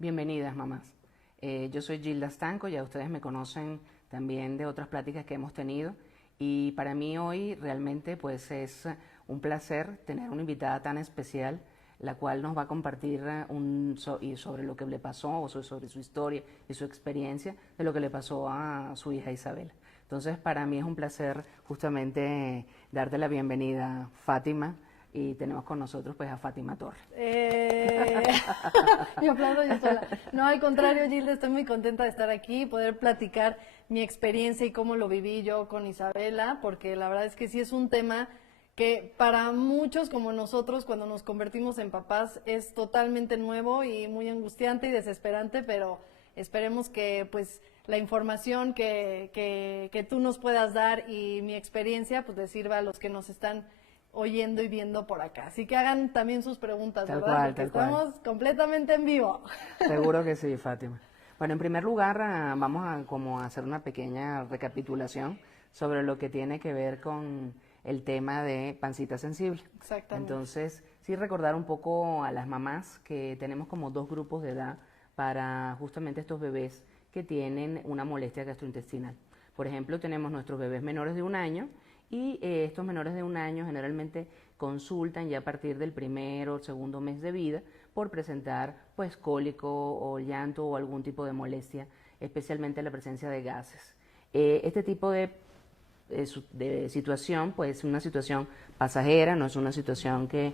Bienvenidas, mamás. Yo soy Gilda Stanco, ya ustedes me conocen también de otras pláticas que hemos tenido y para mí hoy realmente pues es un placer tener una invitada tan especial, la cual nos va a compartir y sobre lo que le pasó, o sobre su historia y su experiencia de lo que le pasó a su hija Isabela. Entonces para mí es un placer justamente darte la bienvenida, Fátima, y tenemos con nosotros pues a Fátima Torres. Yo aplaudo yo sola. No, al contrario, Gilda, estoy muy contenta de estar aquí, poder platicar mi experiencia y cómo lo viví yo con Isabela, porque la verdad es que sí es un tema que para muchos como nosotros cuando nos convertimos en papás es totalmente nuevo y muy angustiante y desesperante, pero esperemos que pues la información que tú nos puedas dar y mi experiencia pues les sirva a los que nos están oyendo y viendo por acá. Así que hagan también sus preguntas, Tal ¿verdad? cual, Porque tal cual. estamos completamente en vivo. Seguro que sí, Fátima. Bueno, en primer lugar, vamos a como a hacer una pequeña recapitulación sobre lo que tiene que ver con el tema de pancita sensible. Exactamente. Entonces, sí recordar un poco a las mamás que tenemos como dos grupos de edad para justamente estos bebés que tienen una molestia gastrointestinal. Por ejemplo, tenemos nuestros bebés menores de 1 año y estos menores de 1 año generalmente consultan ya a partir del primero o segundo mes de vida por presentar pues cólico o llanto o algún tipo de molestia, especialmente la presencia de gases. Este tipo de situación pues es una situación pasajera, no es una situación que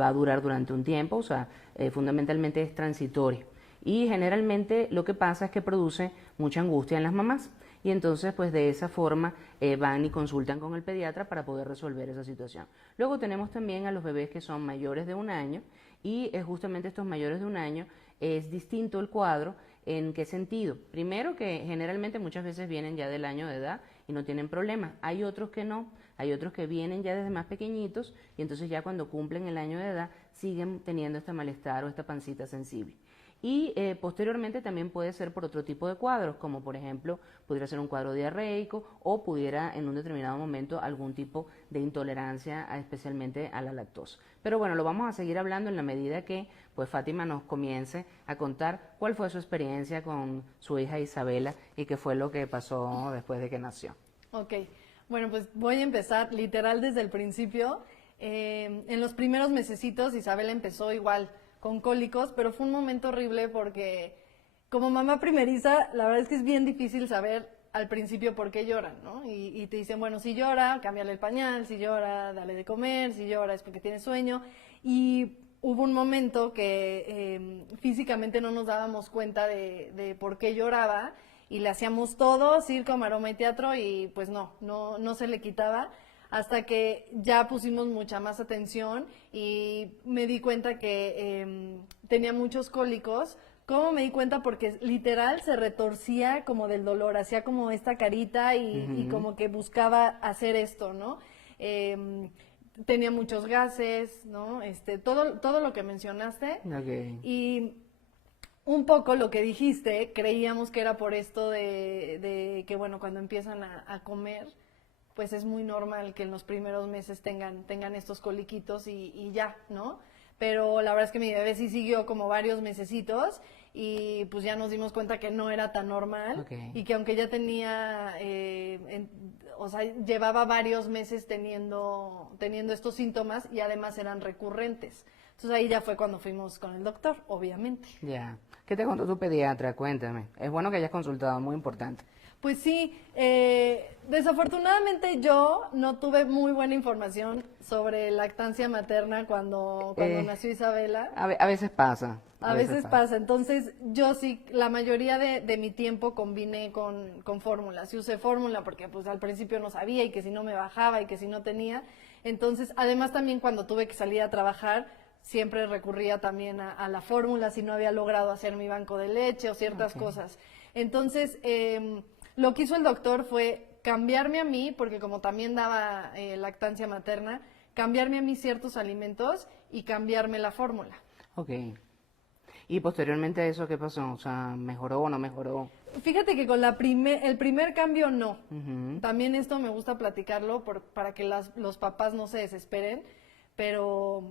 va a durar durante un tiempo, o sea, fundamentalmente es transitoria. Y generalmente lo que pasa es que produce mucha angustia en las mamás y entonces pues de esa forma van y consultan con el pediatra para poder resolver esa situación. Luego tenemos también a los bebés que son mayores de 1 año y justamente estos mayores de 1 año es distinto el cuadro. ¿En qué sentido? Primero que generalmente muchas veces vienen ya del año de edad y no tienen problemas. Hay otros que no, hay otros que vienen ya desde más pequeñitos y entonces ya cuando cumplen el año de edad siguen teniendo este malestar o esta pancita sensible. Y posteriormente también puede ser por otro tipo de cuadros, como por ejemplo pudiera ser un cuadro diarreico o pudiera en un determinado momento algún tipo de intolerancia especialmente a la lactosa. Pero bueno, lo vamos a seguir hablando en la medida que pues Fátima nos comience a contar cuál fue su experiencia con su hija Isabela y qué fue lo que pasó después de que nació. Ok, bueno, pues voy a empezar literal desde el principio. En los primeros mesecitos Isabela empezó igual con cólicos, pero fue un momento horrible porque como mamá primeriza, la verdad es que es bien difícil saber al principio por qué lloran, ¿no? Y te dicen, bueno, si llora, cámbiale el pañal, si llora, dale de comer, si llora es porque tiene sueño. Y hubo un momento que físicamente no nos dábamos cuenta de por qué lloraba y le hacíamos todo, circo, maroma y teatro y pues no se le quitaba hasta que ya pusimos mucha más atención y me di cuenta que tenía muchos cólicos. ¿Cómo me di cuenta? Porque literal se retorcía como del dolor, hacía como esta carita y como que buscaba hacer esto, ¿no? Tenía muchos gases, ¿no? Todo lo que mencionaste. Okay. Y un poco lo que dijiste, creíamos que era por esto de que, bueno, cuando empiezan a comer, pues es muy normal que en los primeros meses tengan estos coliquitos y ya, ¿no? Pero la verdad es que mi bebé sí siguió como varios mesecitos y pues ya nos dimos cuenta que no era tan normal. Okay. Y que aunque ya tenía, o sea, llevaba varios meses teniendo estos síntomas y además eran recurrentes. Entonces ahí ya fue cuando fuimos con el doctor, obviamente. Ya. ¿Qué te contó tu pediatra? Cuéntame. Es bueno que hayas consultado, muy importante. Pues sí, desafortunadamente yo no tuve muy buena información sobre lactancia materna cuando nació Isabela. A veces pasa. A veces pasa. Entonces yo sí, la mayoría de mi tiempo combiné con fórmulas. Y usé fórmula porque pues al principio no sabía y que si no me bajaba y que si no tenía. Entonces, además también cuando tuve que salir a trabajar, siempre recurría también a la fórmula si no había logrado hacer mi banco de leche o ciertas cosas. Entonces, lo que hizo el doctor fue cambiarme a mí, porque como también daba lactancia materna, cambiarme a mí ciertos alimentos y cambiarme la fórmula. Ok. ¿Y posteriormente a eso qué pasó? O sea, ¿mejoró o no mejoró? Fíjate que con el primer cambio no. También esto me gusta platicarlo para que los papás no se desesperen, pero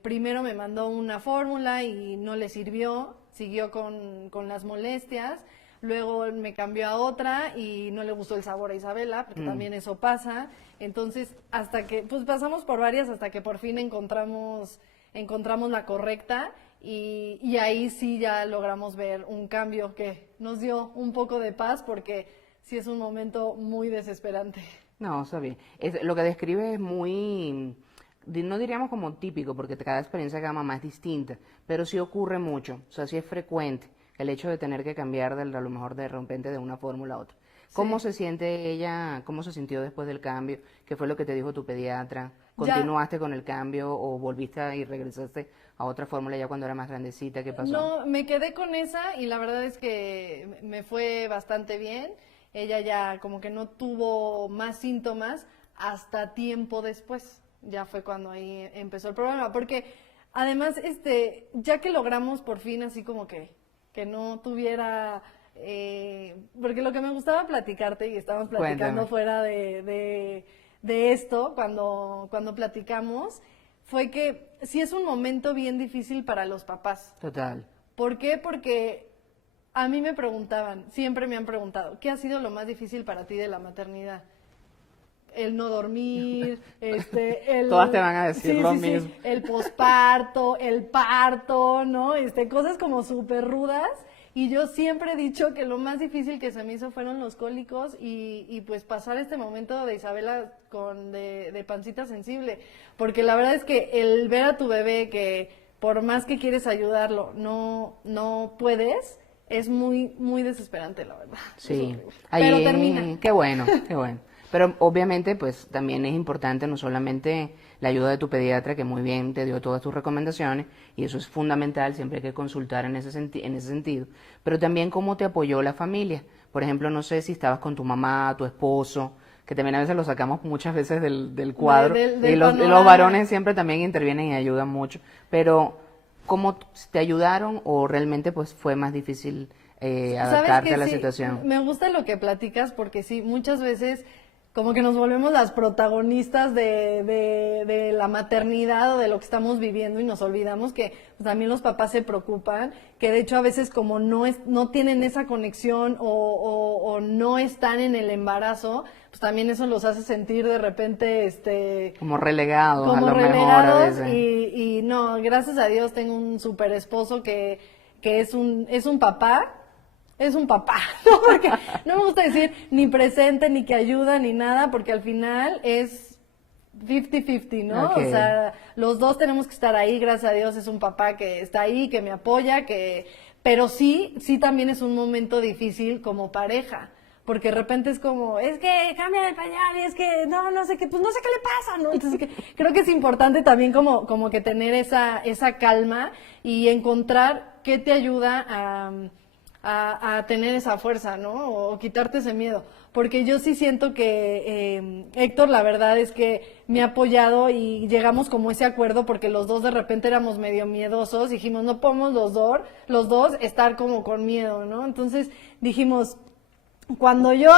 primero me mandó una fórmula y no le sirvió. siguió con las molestias. Luego me cambió a otra y no le gustó el sabor a Isabela, porque también eso pasa. Entonces, hasta que, pues pasamos por varias hasta que por fin encontramos la correcta y ahí sí ya logramos ver un cambio que nos dio un poco de paz porque sí es un momento muy desesperante. No, está bien. Lo que describe es muy, no diríamos como típico, porque cada experiencia de cada mamá es distinta, pero sí ocurre mucho, o sea, sí es frecuente el hecho de tener que cambiar a lo mejor de repente de una fórmula a otra. ¿Cómo Sí. se siente ella, cómo se sintió después del cambio? ¿Qué fue lo que te dijo tu pediatra? Ya, ¿Continuaste con el cambio o volviste y regresaste a otra fórmula ya cuando era más grandecita? ¿Qué pasó? no, me quedé con esa y la verdad es que me fue bastante bien. Ella ya como que no tuvo más síntomas hasta tiempo después. Ya fue cuando ahí empezó el problema. Porque además, ya que logramos por fin así como que no tuviera... porque lo que me gustaba platicarte y estábamos platicando Cuéntame. fuera de esto, cuando platicamos, fue que sí es un momento bien difícil para los papás. Total. ¿Por qué? Porque a mí me preguntaban, siempre me han preguntado, ¿qué ha sido lo más difícil para ti de la maternidad? El no dormir, Todas te van a decir lo mismo. el posparto, el parto, ¿no? Cosas como súper rudas. Y yo siempre he dicho que lo más difícil que se me hizo fueron los cólicos y pues pasar este momento de Isabela de pancita sensible. Porque la verdad es que el ver a tu bebé que por más que quieres ayudarlo, no puedes, es muy, muy desesperante, la verdad. Es Sí, horrible. Pero termina. qué bueno, qué bueno. Pero obviamente, pues también es importante no solamente la ayuda de tu pediatra, que muy bien te dio todas tus recomendaciones, y eso es fundamental, siempre hay que consultar en ese sentido, pero también cómo te apoyó la familia. Por ejemplo, no sé si estabas con tu mamá, tu esposo, que también a veces lo sacamos muchas veces del cuadro, Del y los panorama. varones siempre también intervienen y ayudan mucho, pero ¿cómo te ayudaron o realmente pues fue más difícil ¿Sabes adaptarte qué? a la Sí, situación? me gusta lo que platicas porque sí, muchas veces como que nos volvemos las protagonistas de la maternidad o de lo que estamos viviendo y nos olvidamos que pues, también los papás se preocupan, que de hecho a veces como no tienen esa conexión o no están en el embarazo, pues también eso los hace sentir de repente Como relegados, a como lo mejor a relegados veces. y no, gracias a Dios tengo un super esposo que es un papá. Es un papá, ¿no? Porque no me gusta decir ni presente, ni que ayuda, ni nada, porque al final es 50-50, ¿no? Ok. O sea, los dos tenemos que estar ahí, gracias a Dios es un papá que está ahí, que me apoya, pero sí también es un momento difícil como pareja, porque de repente es como, es que cambia el pañal y es que no sé qué, pues no sé qué le pasa, ¿no? Entonces creo que es importante también como que tener esa calma y encontrar qué te ayuda a tener esa fuerza, ¿no? O quitarte ese miedo. Porque yo sí siento que Héctor, la verdad es que me ha apoyado y llegamos como ese acuerdo porque los dos de repente éramos medio miedosos. Dijimos, no podemos los dos estar como con miedo, ¿no? Entonces dijimos, cuando yo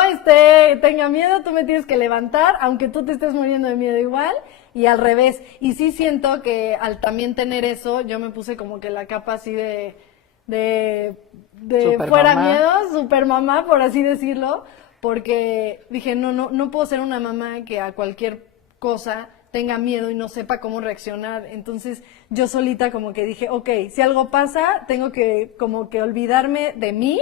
tenga miedo, tú me tienes que levantar, aunque tú te estés muriendo de miedo igual, y al revés. Y sí siento que al también tener eso, yo me puse como que la capa así de Super fuera mamá. miedo, super mamá, por así decirlo, porque dije, no puedo ser una mamá que a cualquier cosa tenga miedo y no sepa cómo reaccionar. Entonces yo solita como que dije, ok, si algo pasa, tengo que como que olvidarme de mí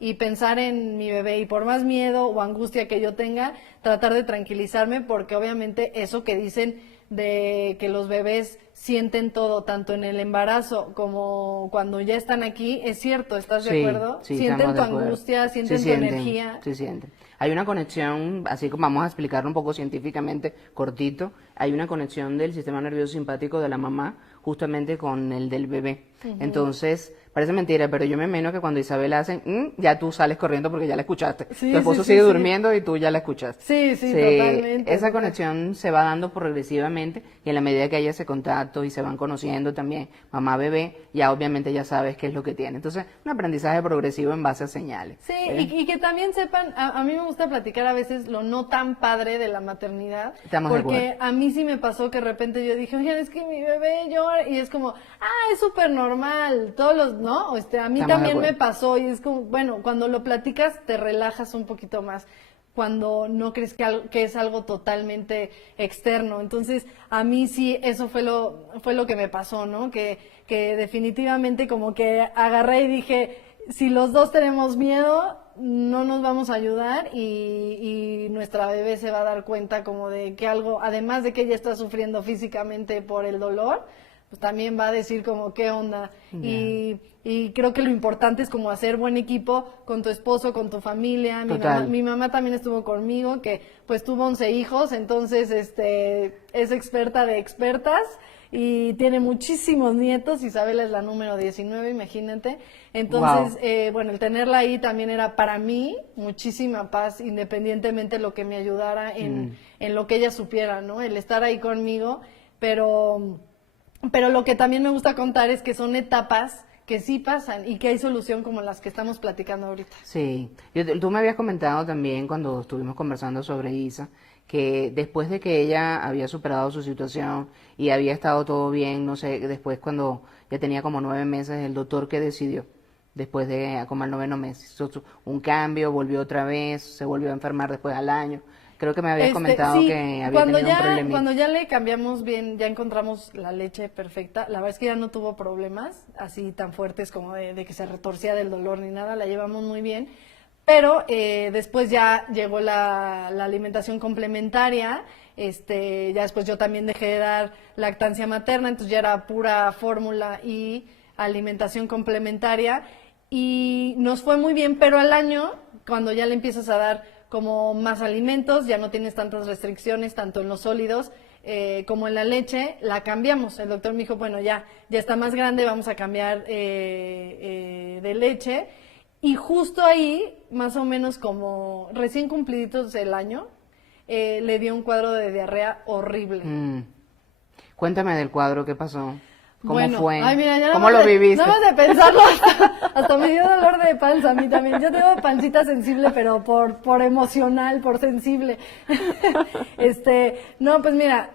y pensar en mi bebé y por más miedo o angustia que yo tenga, tratar de tranquilizarme porque obviamente eso que dicen de que los bebés sienten todo, tanto en el embarazo como cuando ya están aquí, es cierto, ¿estás de Sí, acuerdo? sí, Sienten estamos tu de acuerdo. angustia, Sí sienten tu sienten, energía. sí sienten. Hay una conexión, así como vamos a explicarlo un poco científicamente, cortito, hay una conexión del sistema nervioso simpático de la mamá justamente con el del bebé. Entonces, parece mentira, pero yo me imagino que cuando Isabel hace, ya tú sales corriendo porque ya la escuchaste. Sí, Tu esposo sí, sigue sí, sí. durmiendo y tú ya la escuchaste. Sí, totalmente. Esa conexión se va dando progresivamente y en la medida que haya ese contacto y se van conociendo también mamá-bebé, ya obviamente ya sabes qué es lo que tiene. Entonces, un aprendizaje progresivo en base a señales. Sí, y que también sepan, a mí me gusta platicar a veces lo no tan padre de la maternidad, Estamos de porque acuerdo. a mí sí me pasó que de repente yo dije, oigan, es que mi bebé llora, y es como, es súper normal, todos los ¿no? A mí Estamos de también me acuerdo. pasó y es como, bueno, cuando lo platicas te relajas un poquito más cuando no crees que es algo totalmente externo. Entonces, a mí sí, eso fue lo que me pasó, ¿no? Que definitivamente como que agarré y dije, si los dos tenemos miedo, no nos vamos a ayudar y nuestra bebé se va a dar cuenta como de que algo, además de que ella está sufriendo físicamente por el dolor, pues también va a decir como qué onda. Ya. Y creo que lo importante es como hacer buen equipo con tu esposo, con tu familia. Total. Mi mamá también estuvo conmigo, que pues tuvo 11 hijos, entonces es experta de expertas y tiene muchísimos nietos. Isabel es la número 19, imagínate. Entonces, Wow. bueno, el tenerla ahí también era para mí muchísima paz, independientemente de lo que me ayudara en lo que ella supiera, ¿no? El estar ahí conmigo, pero lo que también me gusta contar es que son etapas que sí pasan y que hay solución como las que estamos platicando ahorita. Sí, tú me habías comentado también cuando estuvimos conversando sobre Isa, que después de que ella había superado su situación y había estado todo bien, no sé, después cuando ya tenía como 9 meses, el doctor que decidió, después de como al noveno mes, hizo un cambio, volvió otra vez, se volvió a enfermar después al año. Creo que me habías comentado Sí, que había tenido un cuando problemita. ya le cambiamos bien, ya encontramos la leche perfecta, la verdad es que ya no tuvo problemas así tan fuertes como de que se retorcía del dolor ni nada, la llevamos muy bien, pero después ya llegó la alimentación complementaria, ya después yo también dejé de dar lactancia materna, entonces ya era pura fórmula y alimentación complementaria y nos fue muy bien, pero al año, cuando ya le empiezas a dar como más alimentos, ya no tienes tantas restricciones, tanto en los sólidos como en la leche, la cambiamos. El doctor me dijo, bueno, ya está más grande, vamos a cambiar de leche. Y justo ahí, más o menos como recién cumpliditos el año, le dio un cuadro de diarrea horrible. Mm. Cuéntame del cuadro, ¿qué pasó? ¿Cómo Bueno, fue? ay, mira, ya ¿Cómo lo viviste? nada más de pensarlo, hasta me dio dolor de panza a mí también. Yo tengo pancita sensible, pero por emocional, por sensible. No, pues mira,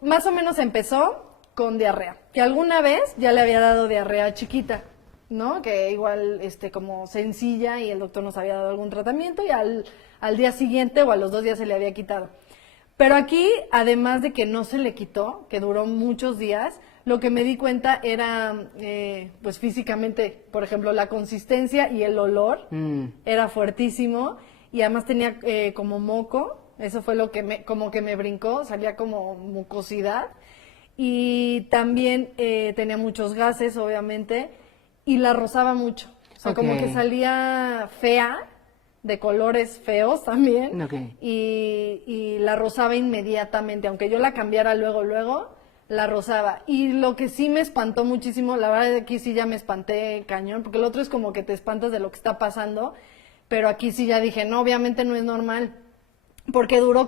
más o menos empezó con diarrea, que alguna vez ya le había dado diarrea chiquita, ¿no? Que igual, como sencilla y el doctor nos había dado algún tratamiento y al día siguiente o a los 2 días se le había quitado. Pero aquí, además de que no se le quitó, que duró muchos días, lo que me di cuenta era, pues físicamente, por ejemplo, la consistencia y el olor era fuertísimo y además tenía como moco, eso fue lo que como que me brincó, salía como mucosidad y también tenía muchos gases, obviamente, y la rozaba mucho, o sea, como que salía fea, de colores feos también, Okay. y la rozaba inmediatamente, aunque yo la cambiara luego, la rozaba. Y lo que sí me espantó muchísimo, la verdad aquí sí ya me espanté cañón, porque el otro es como que te espantas de lo que está pasando, pero aquí sí ya dije, no, obviamente no es normal, porque duró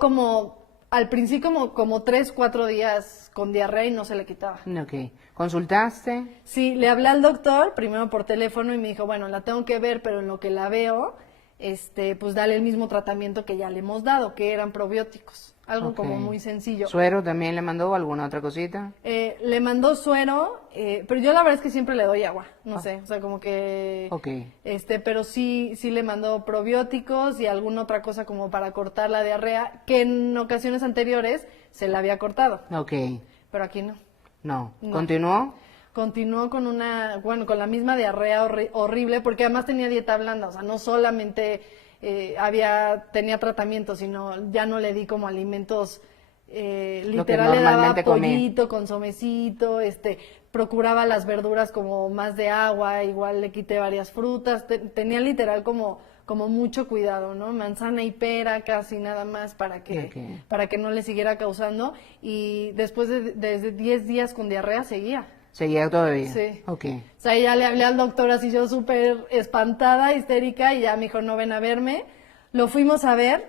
al principio como 3, 4 días con diarrea y no se le quitaba. Ok. ¿Consultaste? Sí, le hablé al doctor, primero por teléfono, y me dijo, bueno, la tengo que ver, pero en lo que la veo, pues dale el mismo tratamiento que ya le hemos dado, que eran probióticos, algo como muy sencillo. ¿Suero también le mandó alguna otra cosita? Le mandó suero, pero yo la verdad es que siempre le doy agua, no sé, o sea, como que, Okay. pero sí le mandó probióticos y alguna otra cosa como para cortar la diarrea, que en ocasiones anteriores se la había cortado, Okay. pero aquí no. No. No. ¿Continuó? Continuó con con la misma diarrea horrible, porque además tenía dieta blanda, o sea, no solamente tenía tratamiento, sino ya no le di como alimentos, literal le daba normalmente comía. pollito, consomecito, procuraba las verduras como más de agua, igual le quité varias frutas, tenía literal como mucho cuidado, ¿no? Manzana y pera, casi nada más para que no le siguiera causando, y después de 10 días con diarrea seguía. ¿Seguía todavía? Sí. Okay. O sea, ya le hablé al doctor así yo súper espantada, histérica, y ya me dijo, no, ven a verme. Lo fuimos a ver,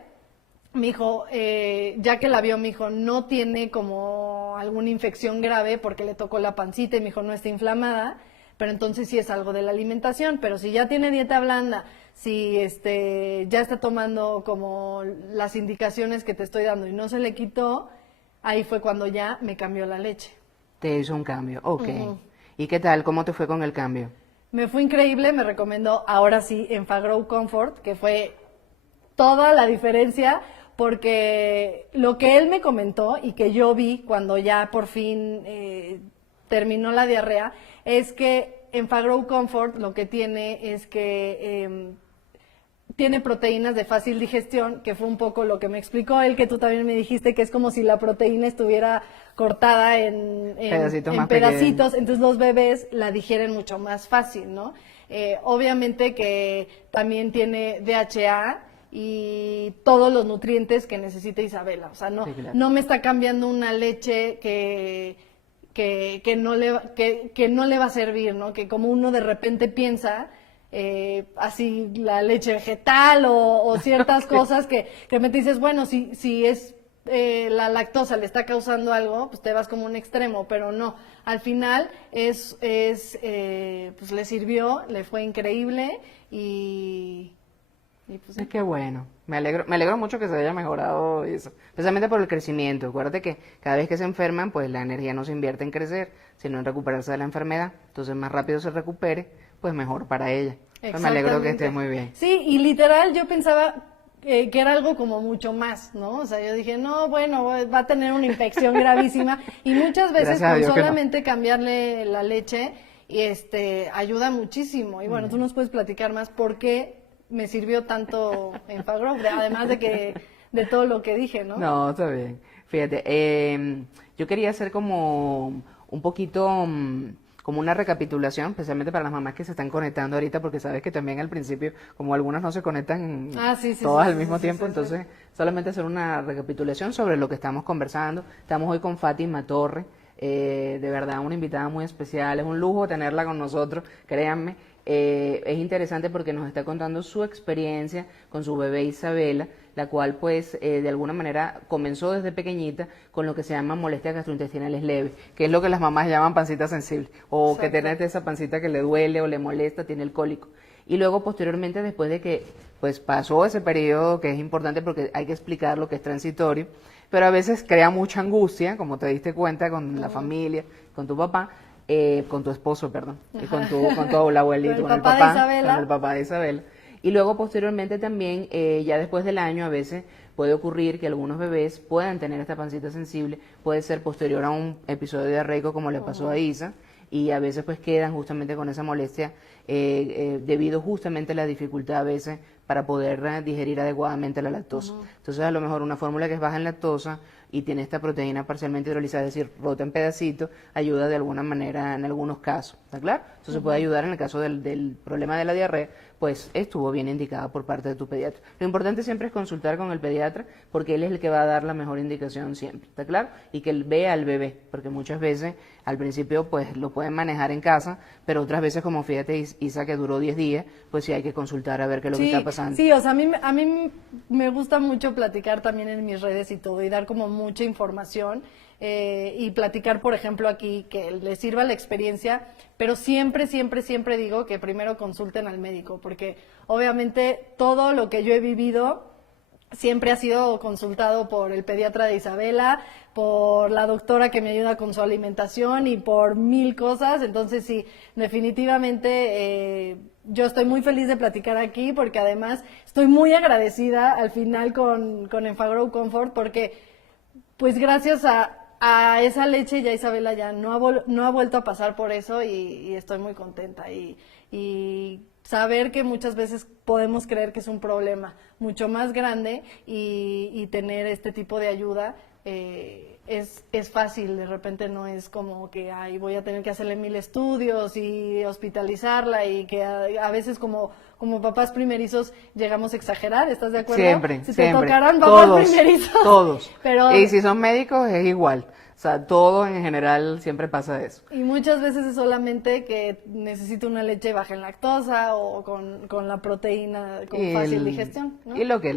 me dijo, ya que la vio, me dijo, no tiene como alguna infección grave porque le tocó la pancita y me dijo, no está inflamada, pero entonces sí es algo de la alimentación, pero si ya tiene dieta blanda, si ya está tomando como las indicaciones que te estoy dando y no se le quitó, ahí fue cuando ya me cambió la leche. Te hizo un cambio. Ok. ¿Y qué tal? ¿Cómo te fue con el cambio? Me fue increíble, me recomendó ahora sí Enfagrow Comfort, que fue toda la diferencia, porque lo que él me comentó y que yo vi cuando ya por fin terminó la diarrea, es que Enfagrow Comfort lo que tiene es que tiene proteínas de fácil digestión, que fue un poco lo que me explicó él, que tú también me dijiste que es como si la proteína estuviera cortada en pedacitos, entonces los bebés la digieren mucho más fácil, ¿no? Obviamente que también tiene DHA y todos los nutrientes que necesita Isabela, o sea, Sí, claro. no me está cambiando una leche que no le va a servir, ¿no? Que como uno de repente piensa, así la leche vegetal o ciertas cosas que me dices, bueno, si es la lactosa le está causando algo, pues te vas como un extremo, pero no, al final pues le sirvió, le fue increíble y pues sí. Es que bueno, me alegro mucho que se haya mejorado eso, especialmente por el crecimiento. Acuérdate que cada vez que se enferman, pues la energía no se invierte en crecer, sino en recuperarse de la enfermedad. Entonces, más rápido se recupere, pues mejor para ella. Pues me alegro que esté muy bien. Sí, y literal yo pensaba que era algo como mucho más, ¿no? O sea, yo dije, no, bueno, va a tener una infección gravísima y muchas veces Gracias a con Dios que no. solamente cambiarle la leche y ayuda muchísimo. Y bueno, tú nos puedes platicar más por qué me sirvió tanto Enfagrow, además de todo lo que dije, ¿no? No, está bien. Fíjate, yo quería hacer como un poquito, como una recapitulación, especialmente para las mamás que se están conectando ahorita, porque sabes que también al principio, como algunas no se conectan todas al mismo tiempo, entonces solamente hacer una recapitulación sobre lo que estamos conversando. Estamos hoy con Fátima Torre, de verdad una invitada muy especial, es un lujo tenerla con nosotros, créanme. Es interesante porque nos está contando su experiencia con su bebé Isabela, la cual pues de alguna manera comenzó desde pequeñita con lo que se llama molestias gastrointestinales leves, que es lo que las mamás llaman pancita sensible, o que tiene esa pancita que le duele o le molesta, tiene el cólico. Y luego posteriormente, después de que pues pasó ese periodo, que es importante porque hay que explicar lo que es transitorio, pero a veces crea mucha angustia, como te diste cuenta con la familia, con tu papá, con tu esposo, perdón, y con tu abuelito, con el papá de Isabela. Y luego posteriormente también, ya después del año, a veces puede ocurrir que algunos bebés puedan tener esta pancita sensible, puede ser posterior a un episodio diarreico como le pasó a Isa, y a veces pues quedan justamente con esa molestia debido justamente a la dificultad a veces para poder digerir adecuadamente la lactosa. Entonces a lo mejor una fórmula que es baja en lactosa y tiene esta proteína parcialmente hidrolizada, es decir, rota en pedacitos, ayuda de alguna manera en algunos casos, ¿está claro? Entonces puede ayudar en el caso del problema de la diarrea, pues estuvo bien indicada por parte de tu pediatra. Lo importante siempre es consultar con el pediatra porque él es el que va a dar la mejor indicación siempre, ¿está claro? Y que él vea al bebé, porque muchas veces al principio pues lo pueden manejar en casa, pero otras veces, como fíjate Isa, que duró 10 días, pues sí hay que consultar a ver qué es lo que está pasando. Sí, o sea, a mí me gusta mucho platicar también en mis redes y todo, y dar como mucha información, y platicar, por ejemplo, aquí, que les sirva la experiencia, pero siempre, siempre, siempre digo que primero consulten al médico, porque obviamente todo lo que yo he vivido siempre ha sido consultado por el pediatra de Isabela, por la doctora que me ayuda con su alimentación y por 1000 cosas. Entonces sí, definitivamente yo estoy muy feliz de platicar aquí porque además estoy muy agradecida al final con Enfagrow Comfort porque pues gracias a esa leche ya Isabela ya no ha vuelto a pasar por eso y estoy muy contenta y saber que muchas veces podemos creer que es un problema mucho más grande y tener este tipo de ayuda es fácil, de repente no es como que ay, voy a tener que hacerle 1000 estudios y hospitalizarla y que a veces como papás primerizos llegamos a exagerar, ¿estás de acuerdo? Siempre, si siempre. te tocaran papás Todos, primerizos. todos. Pero, y si son médicos es igual. O sea, todo en general siempre pasa eso. Y muchas veces es solamente que necesito una leche baja en lactosa o con la proteína con fácil digestión, ¿no? Y lo que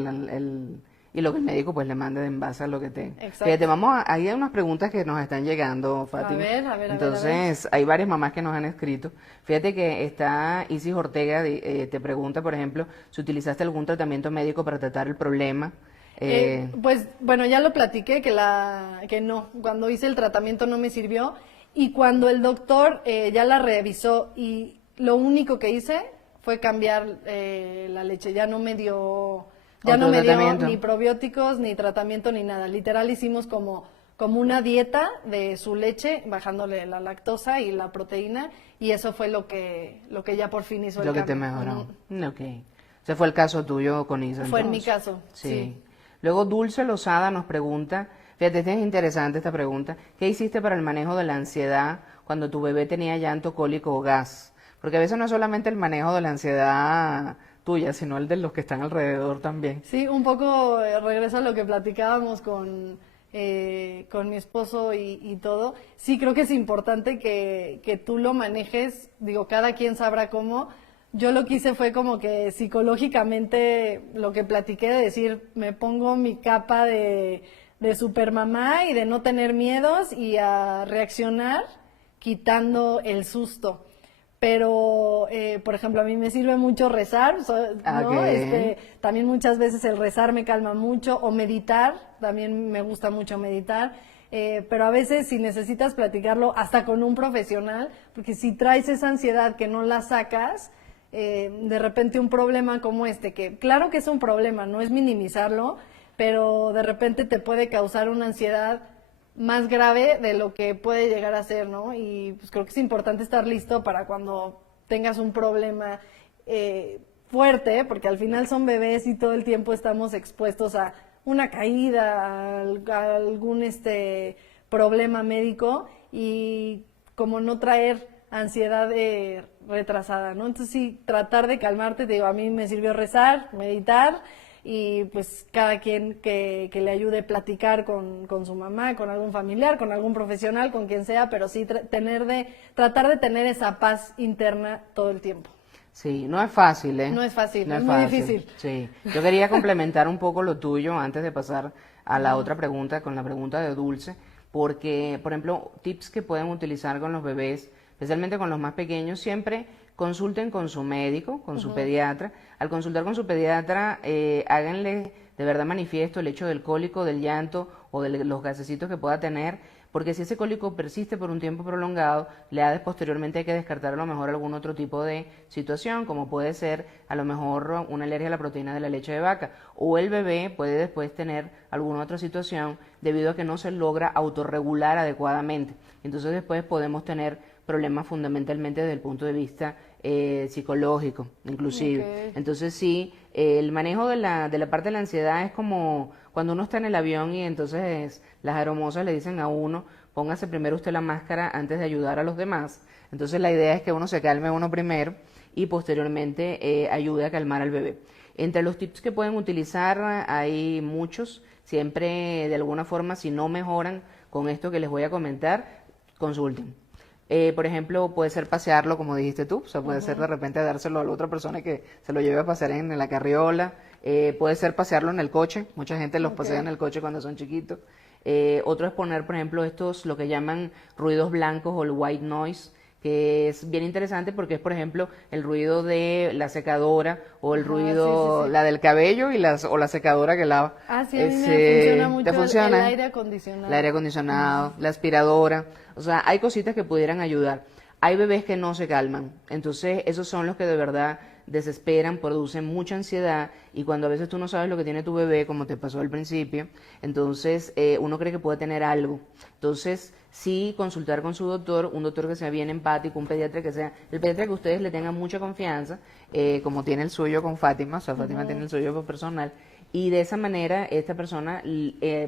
y lo que el médico pues le mande en base a lo que tenga. Exacto. Fíjate, ahí hay unas preguntas que nos están llegando, Fátima. A ver. Entonces, hay varias mamás que nos han escrito. Fíjate que está Isis Ortega, te pregunta, por ejemplo, si utilizaste algún tratamiento médico para tratar el problema. Pues bueno, ya lo platiqué que no, cuando hice el tratamiento no me sirvió Y cuando el doctor ya la revisó y lo único que hice fue cambiar la leche, ya no me dio ni probióticos, ni tratamiento, ni nada. Literal hicimos como una dieta de su leche, bajándole la lactosa y la proteína, y eso fue lo que ya por fin hizo el cambio. Lo que te mejoró. Ok. Ese fue el caso tuyo con Isa. Fue en mi caso, sí. Luego Dulce Lozada nos pregunta, fíjate, es interesante esta pregunta, ¿qué hiciste para el manejo de la ansiedad cuando tu bebé tenía llanto, cólico o gas? Porque a veces no es solamente el manejo de la ansiedad tuya, sino el de los que están alrededor también. Sí, un poco regreso a lo que platicábamos con mi esposo y todo. Sí, creo que es importante que tú lo manejes, digo, cada quien sabrá cómo. Yo lo que hice fue como que psicológicamente lo que platiqué de decir, me pongo mi capa de supermamá y de no tener miedos y a reaccionar quitando el susto. Pero, por ejemplo, a mí me sirve mucho rezar, ¿no? Okay. También muchas veces el rezar me calma mucho, o meditar, también me gusta mucho meditar. Pero a veces si necesitas platicarlo hasta con un profesional, porque si traes esa ansiedad que no la sacas, de repente un problema como este, que claro que es un problema, no es minimizarlo, pero de repente te puede causar una ansiedad más grave de lo que puede llegar a ser, ¿no? Y pues creo que es importante estar listo para cuando tengas un problema fuerte, porque al final son bebés y todo el tiempo estamos expuestos a una caída, a algún problema médico, y como no traer ansiedad retrasada, ¿no? Entonces sí, tratar de calmarte, te digo, a mí me sirvió rezar, meditar, y pues cada quien que le ayude a platicar con su mamá, con algún familiar, con algún profesional, con quien sea, pero sí tratar de tener esa paz interna todo el tiempo. Sí, no es fácil, ¿eh? No es fácil, no es muy difícil. Sí, yo quería complementar un poco lo tuyo antes de pasar a la otra pregunta, con la pregunta de Dulce, porque, por ejemplo, tips que pueden utilizar con los bebés, especialmente con los más pequeños, siempre consulten con su médico, con su pediatra. Al consultar con su pediatra, háganle de verdad manifiesto el hecho del cólico, del llanto o de los gasecitos que pueda tener, porque si ese cólico persiste por un tiempo prolongado, posteriormente hay que descartar a lo mejor algún otro tipo de situación, como puede ser a lo mejor una alergia a la proteína de la leche de vaca, o el bebé puede después tener alguna otra situación debido a que no se logra autorregular adecuadamente. Entonces después podemos tener problemas fundamentalmente desde el punto de vista psicológico, inclusive. Okay. Entonces sí, el manejo de la parte de la ansiedad es como cuando uno está en el avión y entonces las aeromosas le dicen a uno, póngase primero usted la máscara antes de ayudar a los demás. Entonces la idea es que uno se calme uno primero y posteriormente ayude a calmar al bebé. Entre los tips que pueden utilizar hay muchos, siempre de alguna forma si no mejoran con esto que les voy a comentar, consulten. Por ejemplo, puede ser pasearlo, como dijiste tú, o sea, puede ser de repente dárselo a la otra persona que se lo lleve a pasear en la carriola, puede ser pasearlo en el coche, mucha gente los pasea en el coche cuando son chiquitos. Otro es poner, por ejemplo, lo que llaman ruidos blancos o el white noise, que es bien interesante porque es, por ejemplo, el ruido de la secadora o el ruido, la del cabello o la secadora que lava. Ah, sí, a mí me funciona mucho el aire acondicionado. El aire acondicionado, la aspiradora, o sea, hay cositas que pudieran ayudar. Hay bebés que no se calman, entonces esos son los que de verdad desesperan, producen mucha ansiedad, y cuando a veces tú no sabes lo que tiene tu bebé, como te pasó al principio, entonces uno cree que puede tener algo. Entonces sí, consultar con su doctor, un doctor que sea bien empático, un pediatra que sea, el pediatra que ustedes le tengan mucha confianza, como tiene el suyo con Fátima, o sea, Fátima tiene el suyo personal, y de esa manera esta persona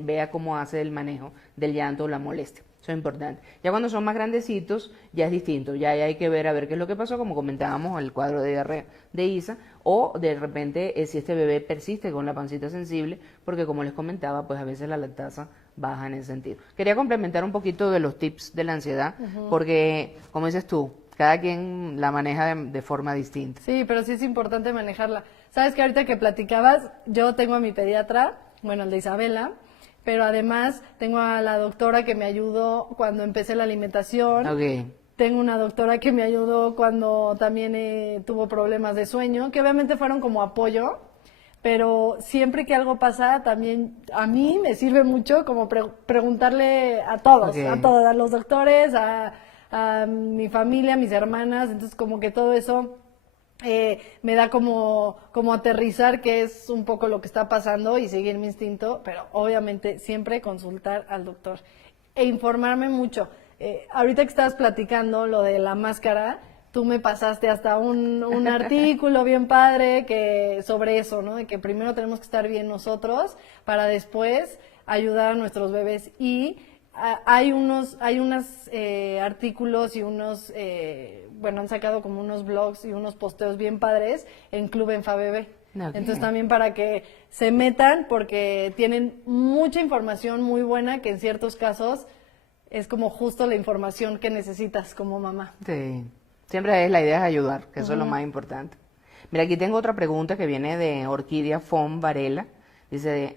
vea cómo hace el manejo del llanto o la molestia. Eso es importante. Ya cuando son más grandecitos, ya es distinto. Ya hay que ver a ver qué es lo que pasó, como comentábamos, el cuadro de diarrea de Isa, o de repente si este bebé persiste con la pancita sensible, porque como les comentaba, pues a veces la lactasa baja en ese sentido. Quería complementar un poquito de los tips de la ansiedad, porque, como dices tú, cada quien la maneja de forma distinta. Sí, pero sí es importante manejarla. Sabes que ahorita que platicabas, yo tengo a mi pediatra, bueno, el de Isabela, pero además tengo a la doctora que me ayudó cuando empecé la alimentación. Okay. Tengo una doctora que me ayudó cuando también tuvo problemas de sueño, que obviamente fueron como apoyo, pero siempre que algo pasa, también a mí me sirve mucho como preguntarle a todos, a los doctores, a mi familia, a mis hermanas, entonces como que todo eso me da como aterrizar qué es un poco lo que está pasando y seguir mi instinto, pero obviamente siempre consultar al doctor e informarme mucho. Ahorita que estabas platicando lo de la máscara, tú me pasaste hasta un artículo bien padre sobre eso, ¿no? De que primero tenemos que estar bien nosotros para después ayudar a nuestros bebés. Y hay unos artículos y han sacado como unos blogs y unos posteos bien padres en Club Enfabebé. Okay. Entonces también para que se metan, porque tienen mucha información muy buena que en ciertos casos es como justo la información que necesitas como mamá. Sí. Siempre la idea es ayudar, que eso es lo más importante. Mira, aquí tengo otra pregunta que viene de Orquídea Fon Varela. Dice,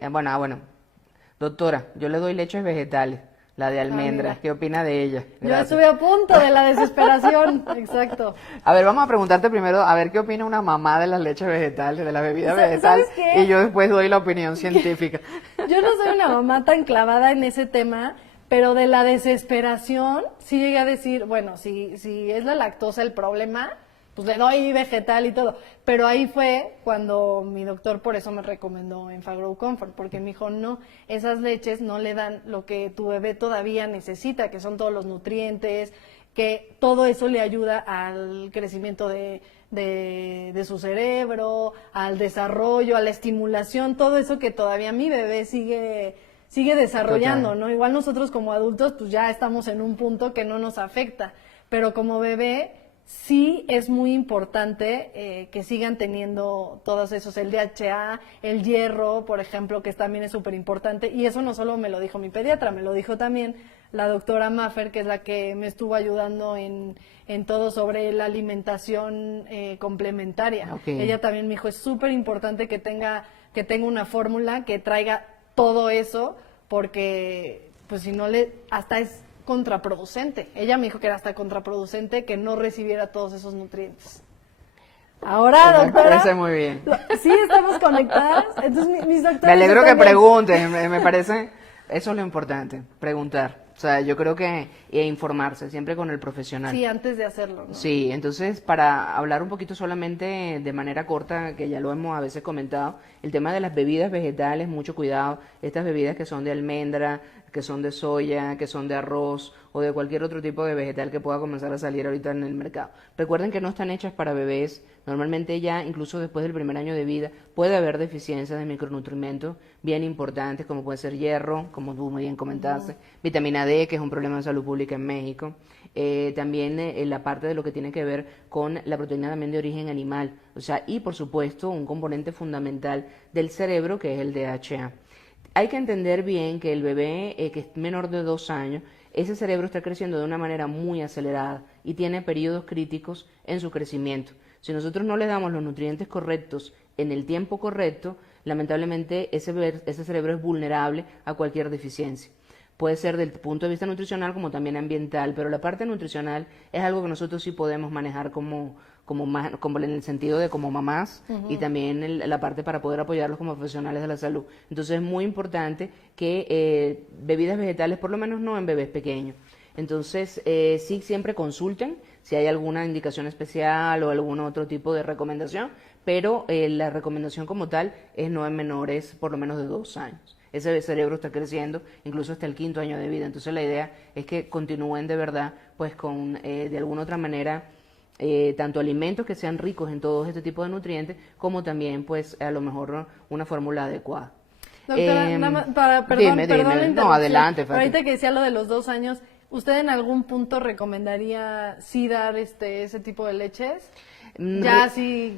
doctora, yo le doy leches vegetales, la de almendras, ¿qué opina de ella? Gracias. Yo estuve a punto de la desesperación, exacto. A ver, vamos a preguntarte primero, a ver qué opina una mamá de las leches vegetales, de la bebida vegetal, y yo después doy la opinión científica. Yo no soy una mamá tan clavada en ese tema, pero de la desesperación sí llegué a decir, bueno, si es la lactosa el problema, pues le doy vegetal y todo. Pero ahí fue cuando mi doctor por eso me recomendó Enfagrow Comfort, porque me dijo, no, esas leches no le dan lo que tu bebé todavía necesita, que son todos los nutrientes, que todo eso le ayuda al crecimiento de su cerebro, al desarrollo, a la estimulación, todo eso que todavía mi bebé sigue desarrollando, ¿no? Igual nosotros como adultos pues ya estamos en un punto que no nos afecta, pero como bebé sí es muy importante que sigan teniendo todos esos, el DHA, el hierro, por ejemplo, que también es súper importante, y eso no solo me lo dijo mi pediatra, me lo dijo también la doctora Maffer, que es la que me estuvo ayudando en todo sobre la alimentación complementaria. Okay. Ella también me dijo, es súper importante que tenga una fórmula que traiga todo eso, porque pues si no hasta es contraproducente. Ella me dijo que era hasta contraproducente que no recibiera todos esos nutrientes. Ahora, doctora. Me parece muy bien. Sí, estamos conectadas. Entonces, mis doctores. Me alegro que pregunten, me parece, eso es lo importante, preguntar. O sea, yo creo que informarse siempre con el profesional. Sí, antes de hacerlo, ¿no? Sí, entonces para hablar un poquito solamente de manera corta, que ya lo hemos a veces comentado, el tema de las bebidas vegetales, mucho cuidado, estas bebidas que son de almendra, que son de soya, que son de arroz o de cualquier otro tipo de vegetal que pueda comenzar a salir ahorita en el mercado. Recuerden que no están hechas para bebés, normalmente ya incluso después del primer año de vida puede haber deficiencias de micronutrientes bien importantes, como puede ser hierro, como tú muy bien comentaste, vitamina D, que es un problema de salud pública en México, también la parte de lo que tiene que ver con la proteína también de origen animal, o sea, y por supuesto un componente fundamental del cerebro que es el DHA. Hay que entender bien que el bebé que es menor de 2 años, ese cerebro está creciendo de una manera muy acelerada y tiene periodos críticos en su crecimiento. Si nosotros no le damos los nutrientes correctos en el tiempo correcto, lamentablemente ese cerebro es vulnerable a cualquier deficiencia. Puede ser del punto de vista nutricional como también ambiental, pero la parte nutricional es algo que nosotros sí podemos manejar como en el sentido de como mamás y también la parte para poder apoyarlos como profesionales de la salud. Entonces es muy importante que bebidas vegetales, por lo menos no en bebés pequeños. Entonces sí siempre consulten si hay alguna indicación especial o algún otro tipo de recomendación, pero la recomendación como tal es no en menores por lo menos de 2 años. Ese cerebro está creciendo incluso hasta el 5.º año de vida. Entonces la idea es que continúen de verdad pues con de alguna otra manera tanto alimentos que sean ricos en todo este tipo de nutrientes como también pues a lo mejor una fórmula adecuada. Doctora, perdón la interrupción. No, adelante, Fati. Ahorita que decía lo de los 2 años, ¿usted en algún punto recomendaría sí dar ese tipo de leches? Ya si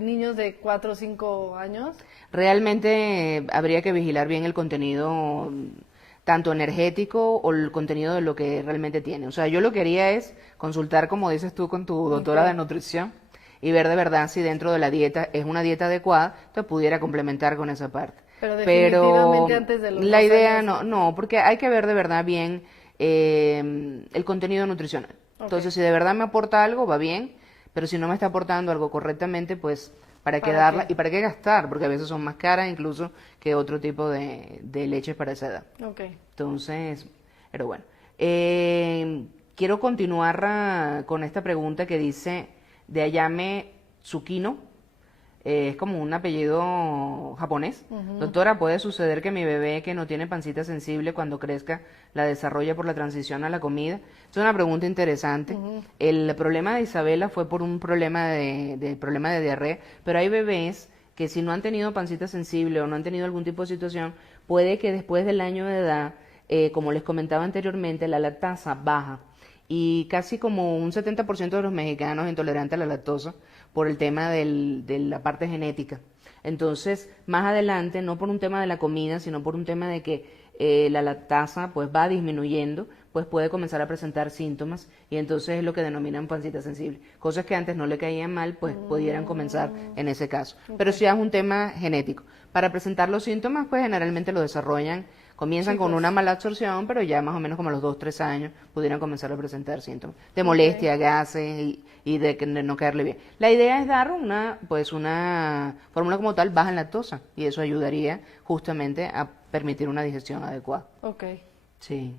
niños de 4 o 5 años. Realmente habría que vigilar bien el contenido tanto energético o el contenido de lo que realmente tiene. O sea, yo lo que haría es consultar, como dices tú, con tu doctora de nutrición y ver de verdad si dentro de la dieta es una dieta adecuada, te pudiera complementar con esa parte. Pero definitivamente antes de los la idea años, no, porque hay que ver de verdad bien el contenido nutricional. Entonces, si de verdad me aporta algo, va bien, pero si no me está aportando algo correctamente, pues ¿Para qué darla y para qué gastar? Porque a veces son más caras incluso que otro tipo de leches para esa edad. Okay. Entonces, pero bueno. Quiero continuar con esta pregunta que dice de Ayame Tsukino. Es como un apellido japonés. Doctora, ¿puede suceder que mi bebé que no tiene pancita sensible cuando crezca la desarrolle por la transición a la comida? Es una pregunta interesante. El problema de Isabela fue por un problema problema de diarrea, pero hay bebés que si no han tenido pancita sensible o no han tenido algún tipo de situación, puede que después del año de edad, como les comentaba anteriormente, la lactasa baja. Y casi como un 70% de los mexicanos es intolerante a la lactosa por el tema de la parte genética. Entonces, más adelante, no por un tema de la comida, sino por un tema de que la lactasa pues va disminuyendo, pues puede comenzar a presentar síntomas y entonces es lo que denominan pancita sensible. Cosas que antes no le caían mal, pues pudieran comenzar en ese caso. Pero si es un tema genético. Para presentar los síntomas, pues generalmente lo desarrollan. Comienzan con una mala absorción, pero ya más o menos como a los 2-3 años pudieran comenzar a presentar síntomas de molestia, gases y de no caerle bien. La idea es dar una fórmula como tal baja en lactosa y eso ayudaría justamente a permitir una digestión adecuada. Ok. Sí.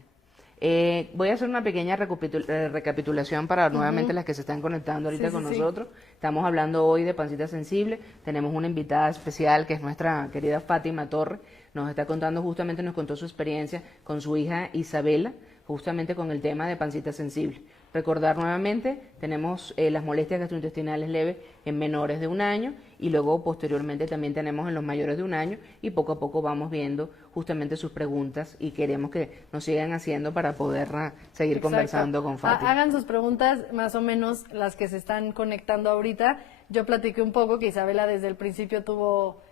Voy a hacer una pequeña recapitulación para nuevamente las que se están conectando ahorita con nosotros. Estamos hablando hoy de pancita sensible. Tenemos una invitada especial que es nuestra querida Fátima Torres. Nos está contando justamente, nos contó su experiencia con su hija Isabela, justamente con el tema de pancita sensible. Recordar nuevamente, tenemos las molestias gastrointestinales leves en menores de 1 año y luego posteriormente también tenemos en los mayores de 1 año y poco a poco vamos viendo justamente sus preguntas y queremos que nos sigan haciendo para poder seguir conversando con Fátima. Hagan sus preguntas más o menos las que se están conectando ahorita. Yo platiqué un poco que Isabela desde el principio tuvo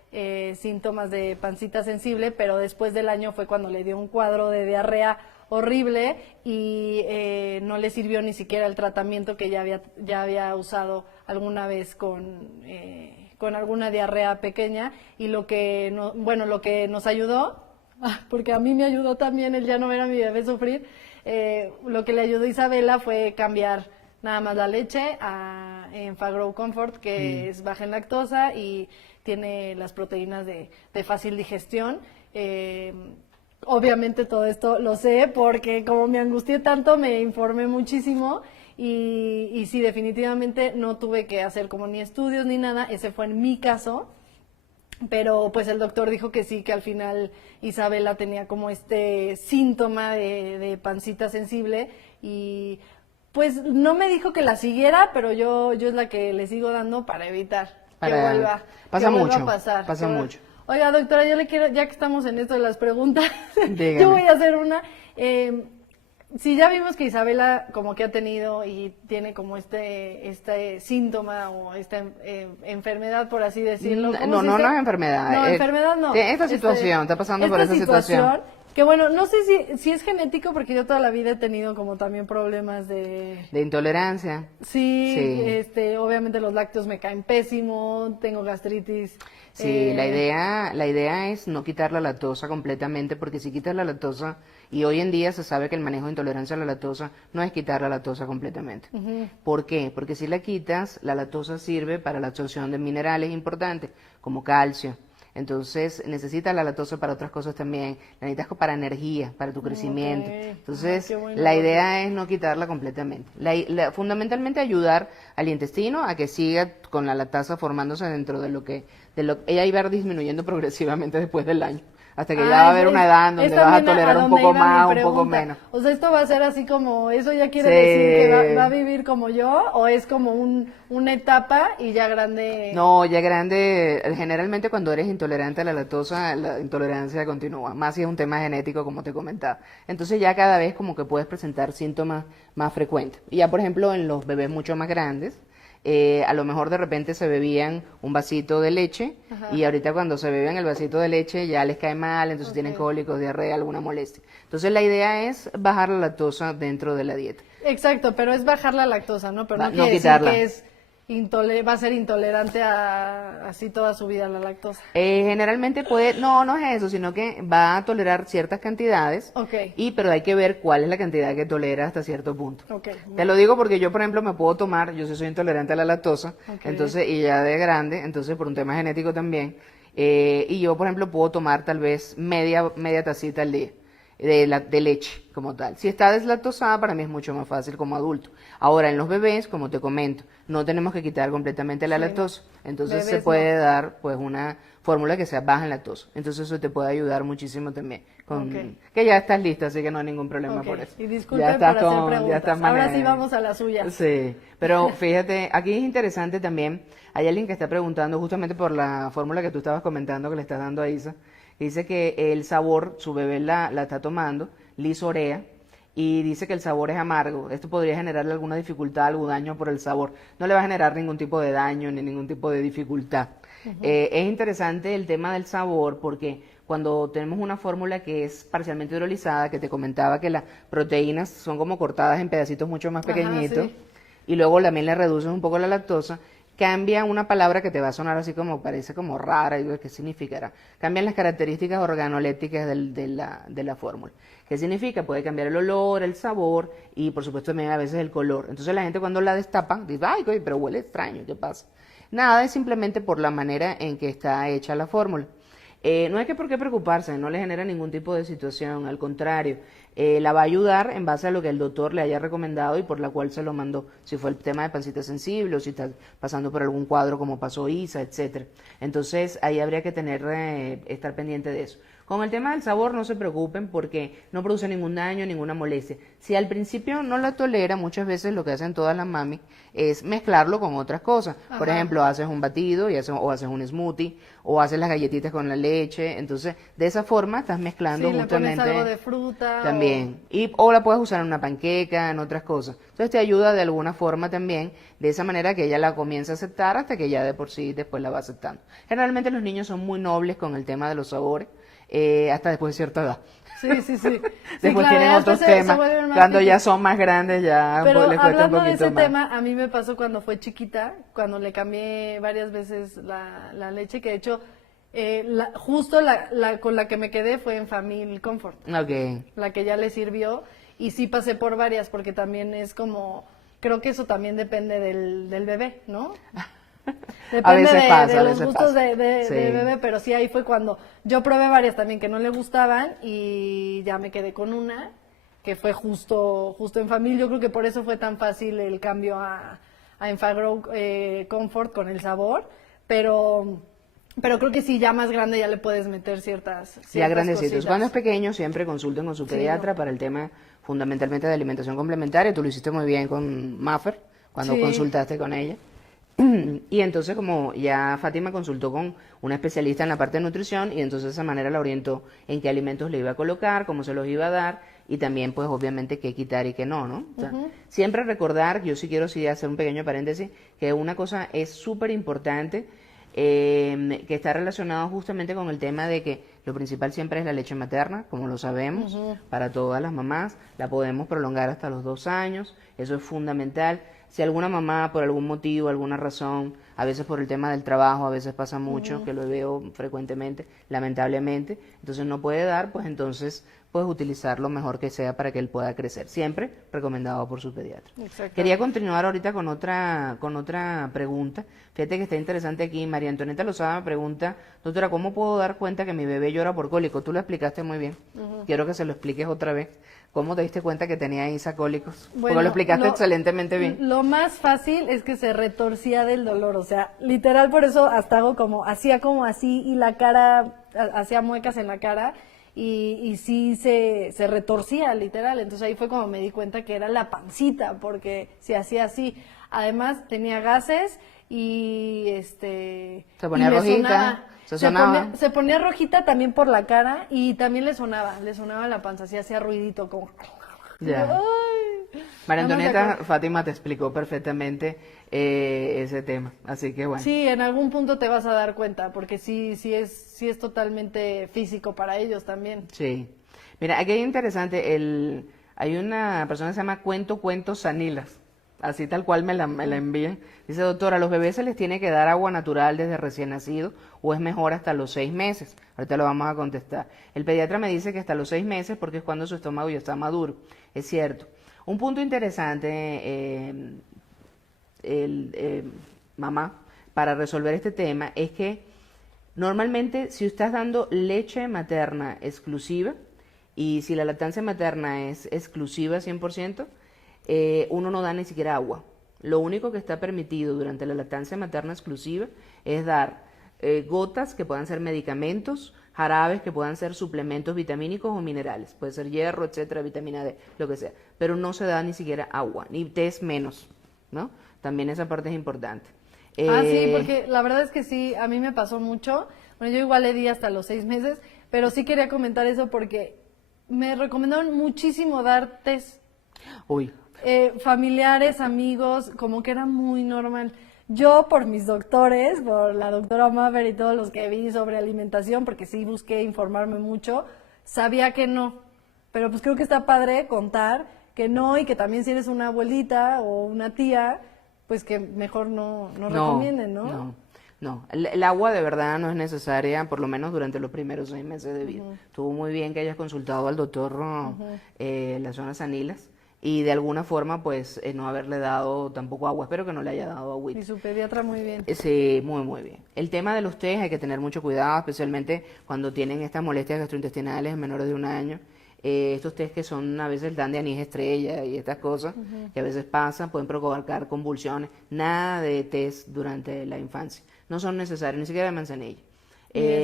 síntomas de pancita sensible, pero después del año fue cuando le dio un cuadro de diarrea horrible y no le sirvió ni siquiera el tratamiento que ya había usado alguna vez con alguna diarrea pequeña y lo que nos ayudó, porque a mí me ayudó también el ya no ver a mi bebé sufrir, lo que le ayudó a Isabela fue cambiar nada más la leche a Enfagrow Comfort, que es baja en lactosa y tiene las proteínas de fácil digestión. Obviamente todo esto lo sé porque como me angustié tanto me informé muchísimo y sí, definitivamente no tuve que hacer como ni estudios ni nada, ese fue en mi caso, pero pues el doctor dijo que sí, que al final Isabela tenía como este síntoma de pancita sensible y pues no me dijo que la siguiera, pero yo es la que le sigo dando para evitar que vuelva a pasar. Pasa mucho. Oiga, doctora, yo le quiero, ya que estamos en esto de las preguntas, yo voy a hacer una. Si ya vimos que Isabela como que ha tenido y tiene como este síntoma o esta enfermedad, por así decirlo. No es enfermedad. No, enfermedad no. Esta situación, está pasando por esa situación. Que bueno, no sé si es genético, porque yo toda la vida he tenido como también problemas de intolerancia. Sí, obviamente los lácteos me caen pésimo, tengo gastritis. Sí, la idea es no quitar la lactosa completamente, porque si quitas la lactosa, y hoy en día se sabe que el manejo de intolerancia a la lactosa no es quitar la lactosa completamente. ¿Por qué? Porque si la quitas, la lactosa sirve para la absorción de minerales importantes, como calcio. Entonces, necesitas la lactosa para otras cosas también. La necesitas para energía, para tu crecimiento. Entonces, la idea es no quitarla completamente. Fundamentalmente ayudar al intestino a que siga con la lactasa formándose dentro de lo que ella iba a ir disminuyendo progresivamente después del año. Hasta que ya va a haber una edad donde vas a tolerar un poco más, un poco menos. O sea, ¿esto va a ser así como, eso ya quiere decir que va a vivir como yo? ¿O es como una etapa y ya grande? No, ya grande, generalmente cuando eres intolerante a la lactosa, la intolerancia continúa, más si es un tema genético como te comentaba. Entonces ya cada vez como que puedes presentar síntomas más frecuentes. Y ya por ejemplo en los bebés mucho más grandes, a lo mejor de repente se bebían un vasito de leche y ahorita cuando se beben el vasito de leche ya les cae mal, entonces tienen cólicos, diarrea, alguna molestia. Entonces la idea es bajar la lactosa dentro de la dieta. Exacto, pero es bajar la lactosa, ¿no? Pero no quiere quitarla. decir va a ser intolerante a así toda su vida a la lactosa. Generalmente no es eso, sino que va a tolerar ciertas cantidades, Ok. pero hay que ver cuál es la cantidad que tolera hasta cierto punto. Ok. Te lo digo porque yo, por ejemplo, me puedo tomar, yo sí soy intolerante a la lactosa, Ok. entonces, y ya de grande, entonces por un tema genético también, y yo, por ejemplo, puedo tomar tal vez media tacita al día de leche como tal. Si está deslactosada, para mí es mucho más fácil como adulto. Ahora, en los bebés, como te comento, no tenemos que quitar completamente la Sí, lactosa. Entonces bebés se puede dar pues una fórmula que sea baja en lactosa. Entonces eso te puede ayudar muchísimo también. Ok. Que ya estás lista, así que no hay ningún problema Ok. por eso. Y Ya disculpen estás por hacer ya preguntas. estás Ahora sí manejando. vamos a la suya. Sí, pero fíjate, aquí es interesante también, hay alguien que está preguntando justamente por la fórmula que tú estabas comentando que le estás dando a Isa, que dice que el sabor, su bebé la está tomando, lisorea, y dice que el sabor es amargo. Esto podría generarle alguna dificultad, algún daño por el sabor. No le va a generar ningún tipo de daño ni ningún tipo de dificultad. Es interesante el tema del sabor porque cuando tenemos una fórmula que es parcialmente hidrolizada, que te comentaba que las proteínas son como cortadas en pedacitos mucho más Ajá, pequeñitos, sí. y luego también le reduces un poco la lactosa, cambia una palabra que te va a sonar así como, parece como rara, y digo, ¿qué significará? Cambian las características organolépticas de la fórmula. ¿Qué significa? Puede cambiar el olor, el sabor y por supuesto también a veces el color. Entonces la gente cuando la destapa dice, ay, oye, pero huele extraño, ¿qué pasa? Nada, es simplemente por la manera en que está hecha la fórmula. No hay que por qué preocuparse, no le genera ningún tipo de situación, al contrario, la va a ayudar en base a lo que el doctor le haya recomendado y por la cual se lo mandó, si fue el tema de pancita sensible o si está pasando por algún cuadro como pasó Isa, etcétera. Entonces ahí habría que estar pendiente de eso. Con el tema del sabor no se preocupen porque no produce ningún daño, ninguna molestia. Si al principio no la tolera, muchas veces lo que hacen todas las mami es mezclarlo con otras cosas. Por Ajá. ejemplo, haces un batido o haces un smoothie o haces las galletitas con la leche. Entonces, de esa forma estás mezclando Sí, le pones justamente algo de fruta. también. O la puedes usar en una panqueca, en otras cosas. Entonces te ayuda de alguna forma también, de esa manera que ella la comienza a aceptar hasta que ya de por sí después la va aceptando. Generalmente los niños son muy nobles con el tema de los sabores. Hasta después de cierta edad. Sí, sí, sí. Después claro, tienen ya otros después se temas. vuelven más Cuando ya piquis. son más grandes, ya Pero les cuesta un hablando de poquito ese más. tema, a mí me pasó cuando fue chiquita, cuando le cambié varias veces la leche, que de hecho, justo con la que me quedé fue en Family Comfort, Ok. la que ya le sirvió, y sí pasé por varias, porque también es como, creo que eso también depende del bebé, ¿no? Depende veces de, pasa, de a los veces gustos pasa. de Sí. bebé, pero sí ahí fue cuando yo probé varias también que no le gustaban y ya me quedé con una que fue justo en familia. Yo creo que por eso fue tan fácil el cambio a Enfagrow Comfort con el sabor, pero creo que sí, ya más grande ya le puedes meter ciertas Ya grandecitos. cositas. Cuando es pequeño, siempre consulten con su Sí, pediatra no. para el tema fundamentalmente de alimentación complementaria. Tú lo hiciste muy bien con Maffer, cuando Sí. consultaste con ella. Y entonces como ya Fátima consultó con una especialista en la parte de nutrición y entonces de esa manera la orientó en qué alimentos le iba a colocar, cómo se los iba a dar y también pues obviamente qué quitar y qué no, ¿no? O sea, siempre recordar, yo sí quiero hacer un pequeño paréntesis, que una cosa es súper importante que está relacionado justamente con el tema de que lo principal siempre es la leche materna, como lo sabemos, para todas las mamás, la podemos prolongar hasta los 2 años, eso es fundamental. Si alguna mamá por algún motivo, alguna razón, a veces por el tema del trabajo, a veces pasa mucho, que lo veo frecuentemente, lamentablemente, entonces no puede dar, pues entonces puedes utilizar lo mejor que sea para que él pueda crecer, siempre recomendado por su pediatra. Exacto. Quería continuar ahorita con otra pregunta. Fíjate que está interesante aquí. María Antonieta Lozada me pregunta, doctora, ¿cómo puedo dar cuenta que mi bebé llora por cólico? Tú lo explicaste muy bien. Quiero que se lo expliques otra vez. ¿Cómo te diste cuenta que tenía Isa cólicos? Porque lo explicaste excelentemente bien. Lo más fácil es que se retorcía del dolor, o sea, literal por eso hasta hacía como así y la cara, hacía muecas en la cara y sí se retorcía literal, entonces ahí fue como me di cuenta que era la pancita porque se hacía así. Además tenía gases y se ponía y le rojita, sonaba. sonaba. Se ponía rojita también por la cara y también le sonaba la panza, así hacía ruidito como... Ya. ¡Ay! María Nada más de Antonieta, acuerdo. Fátima te explicó perfectamente ese tema, así que bueno. Sí, en algún punto te vas a dar cuenta, porque sí es totalmente físico para ellos también. Sí. Mira, aquí hay interesante, hay una persona que se llama Cuento Sanilas. así tal cual me la envían. Dice, doctora, ¿a los bebés se les tiene que dar agua natural desde recién nacido o es mejor hasta los 6 meses? Ahorita lo vamos a contestar. El pediatra me dice que hasta los 6 meses porque es cuando su estómago ya está maduro. Es cierto. Un punto interesante, mamá, para resolver este tema es que normalmente si estás dando leche materna exclusiva y si la lactancia materna es exclusiva 100%, uno no da ni siquiera agua. Lo único que está permitido durante la lactancia materna exclusiva es dar gotas que puedan ser medicamentos, jarabes que puedan ser suplementos vitamínicos o minerales, puede ser hierro, etcétera, vitamina D, lo que sea, pero no se da ni siquiera agua, ni tés menos, ¿no? También esa parte es importante. Sí, porque la verdad es que sí, a mí me pasó mucho. Bueno, yo igual le di hasta los 6 meses, pero sí quería comentar eso porque me recomendaron muchísimo dar test. Uy. Familiares, amigos, como que era muy normal. Yo, por mis doctores, por la doctora Maver y todos los que vi sobre alimentación, porque sí busqué informarme mucho, sabía que no. Pero pues creo que está padre contar que no y que también si eres una abuelita o una tía, pues que mejor no recomienden, ¿no? No. El agua de verdad no es necesaria, por lo menos durante los primeros 6 meses de vida. Estuvo muy bien que hayas consultado al doctor las zonas anilas y de alguna forma pues no haberle dado tampoco agua. Espero que no le haya dado agua. Y su pediatra muy bien. Sí, muy bien. El tema de los tés hay que tener mucho cuidado, especialmente cuando tienen estas molestias gastrointestinales en menores de 1 año. Estos tés que son a veces dan de anís estrella y estas cosas que a veces pasan, pueden provocar convulsiones. Nada de tés durante la infancia. No son necesarios, ni siquiera de manzanilla.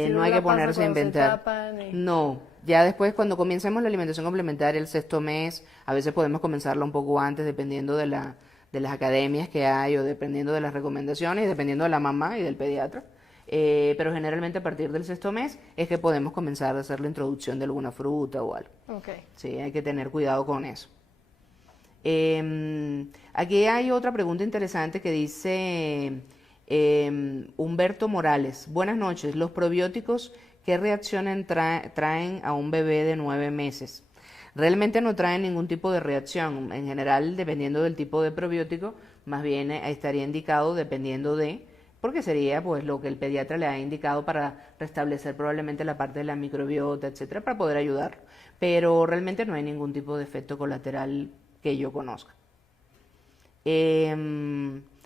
No hay que ponerse a inventar. No, ya después cuando comencemos la alimentación complementaria el 6.º mes, a veces podemos comenzarla un poco antes dependiendo de las academias que hay o dependiendo de las recomendaciones y dependiendo de la mamá y del pediatra. Pero generalmente a partir del 6.º mes es que podemos comenzar a hacer la introducción de alguna fruta o algo. Okay. Sí, hay que tener cuidado con eso. Aquí hay otra pregunta interesante que dice Humberto Morales. Buenas noches. ¿Los probióticos qué reacción traen a un bebé de 9 meses? Realmente no traen ningún tipo de reacción. En general, dependiendo del tipo de probiótico, más bien estaría indicado dependiendo de, porque sería pues lo que el pediatra le ha indicado para restablecer probablemente la parte de la microbiota, etcétera, para poder ayudarlo. Pero realmente no hay ningún tipo de efecto colateral que yo conozca.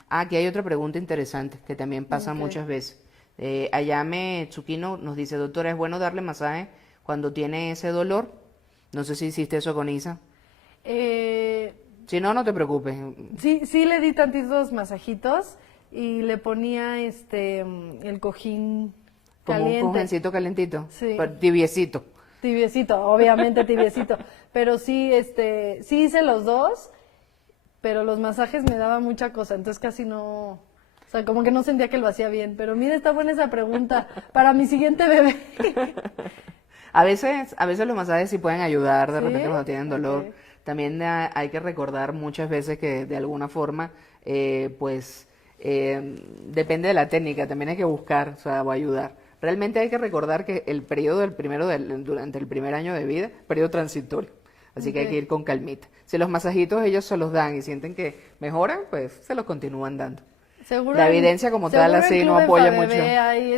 Aquí hay otra pregunta interesante que también pasa muchas veces. Ayame Tsukino nos dice, doctora, ¿es bueno darle masaje cuando tiene ese dolor? No sé si hiciste eso con Isa. Si no, no te preocupes. Sí le di tantitos masajitos y le ponía el cojín caliente. Como un cojincito calentito. Sí. Tibiecito. Tibiecito, obviamente tibiecito. Pero sí, sí hice los dos, pero los masajes me daban mucha cosa, entonces casi no, o sea, como que no sentía que lo hacía bien. Pero mira, está buena esa pregunta para mi siguiente bebé. A veces los masajes sí pueden ayudar de ¿Sí? repente cuando tienen dolor. Okay. También hay que recordar muchas veces que de alguna forma, depende de la técnica, también hay que buscar, o sea, o ayudar. Realmente hay que recordar que el periodo durante el primer año de vida, periodo transitorio. Así que hay que ir con calmita. Si los masajitos ellos se los dan y sienten que mejoran, pues se los continúan dando. Seguro la evidencia como tal así no apoya mucho. Hay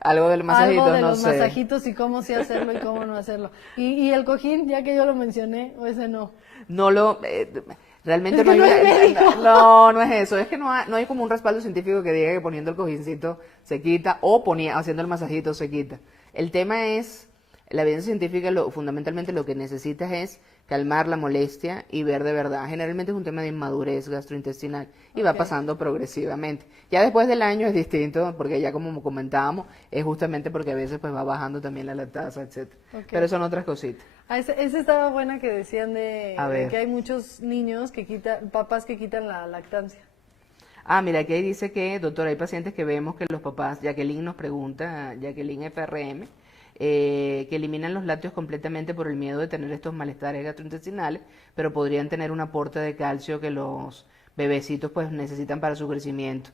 algo del masajito, algo de no los sé. masajitos y cómo sí hacerlo y cómo no hacerlo. Y el cojín, ya que yo lo mencioné, o ese no. No lo... realmente Es que no es médico. no es eso, es que no hay como un respaldo científico que diga que poniendo el cojincito se quita o haciendo el masajito se quita. El tema es, la evidencia científica fundamentalmente lo que necesitas es calmar la molestia y ver de verdad. Generalmente es un tema de inmadurez gastrointestinal y va pasando progresivamente. Ya después del año es distinto porque ya como comentábamos es justamente porque a veces pues va bajando también la lactasa, etcétera. Pero son otras cositas. Esa estaba buena que decían de ver. que hay muchos niños papás que quitan la lactancia. Mira, aquí dice que, doctora, hay pacientes que vemos que los papás, Jacqueline nos pregunta, Jacqueline FRM, que eliminan los lácteos completamente por el miedo de tener estos malestares gastrointestinales, pero podrían tener un aporte de calcio que los bebecitos pues necesitan para su crecimiento.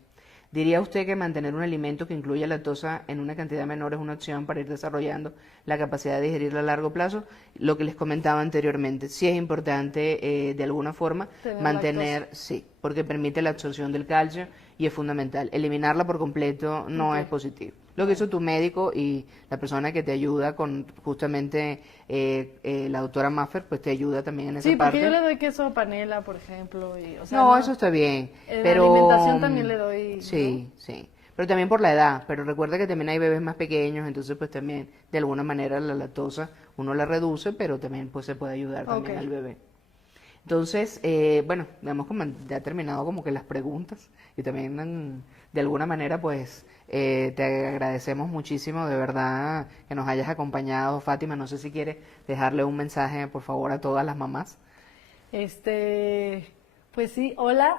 ¿Diría usted que mantener un alimento que incluya lactosa en una cantidad menor es una opción para ir desarrollando la capacidad de digerirla a largo plazo? Lo que les comentaba anteriormente, sí es importante de alguna forma Tener mantener, lactosa. sí, porque permite la absorción del calcio y es fundamental. Eliminarla por completo no Ok. es positivo. Lo que hizo tu médico y la persona que te ayuda con justamente la doctora Maffer, pues te ayuda también en esa Sí, porque yo parte. le doy queso panela, por ejemplo, y, o sea, No, no, eso está bien, en la pero alimentación también le doy, ¿no? sí, sí, pero también por la edad, pero recuerda que también hay bebés más pequeños, entonces pues también de alguna manera la lactosa uno la reduce, pero también pues se puede ayudar Ok. también al bebé. Entonces, bueno, hemos como ya terminado como que las preguntas y también de alguna manera pues te agradecemos muchísimo de verdad que nos hayas acompañado, Fátima. No sé si quieres dejarle un mensaje por favor a todas las mamás. Pues sí, hola.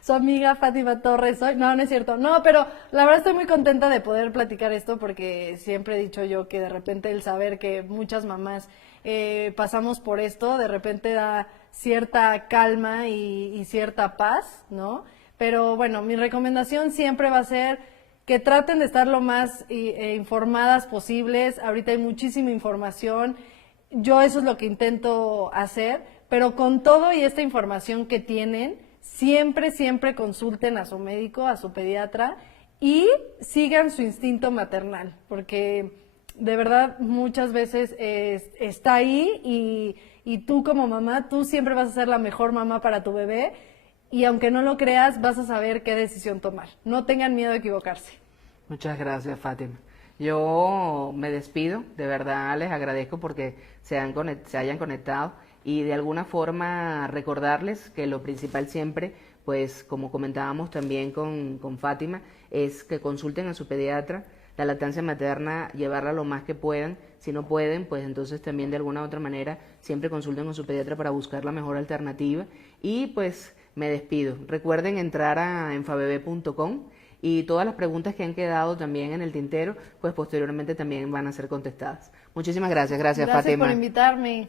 Su amiga Fátima Torres soy. No, no es cierto. No, pero la verdad estoy muy contenta de poder platicar esto porque siempre he dicho yo que de repente el saber que muchas mamás pasamos por esto, de repente da cierta calma y cierta paz, ¿no? Pero bueno, mi recomendación siempre va a ser que traten de estar lo más informadas posibles. Ahorita hay muchísima información. Yo eso es lo que intento hacer, pero con todo y esta información que tienen, siempre, siempre consulten a su médico, a su pediatra y sigan su instinto maternal, porque de verdad muchas veces está ahí y tú como mamá, tú siempre vas a ser la mejor mamá para tu bebé y aunque no lo creas, vas a saber qué decisión tomar. No tengan miedo de equivocarse. Muchas gracias, Fátima. Yo me despido, de verdad les agradezco porque se hayan conectado y de alguna forma recordarles que lo principal siempre, pues como comentábamos también con Fátima, es que consulten a su pediatra, la lactancia materna, llevarla lo más que puedan. Si no pueden, pues entonces también de alguna u otra manera siempre consulten con su pediatra para buscar la mejor alternativa. Y pues me despido. Recuerden entrar a enfabebe.com y todas las preguntas que han quedado también en el tintero, pues posteriormente también van a ser contestadas. Muchísimas gracias. Gracias, Gracias por Fátima. invitarme.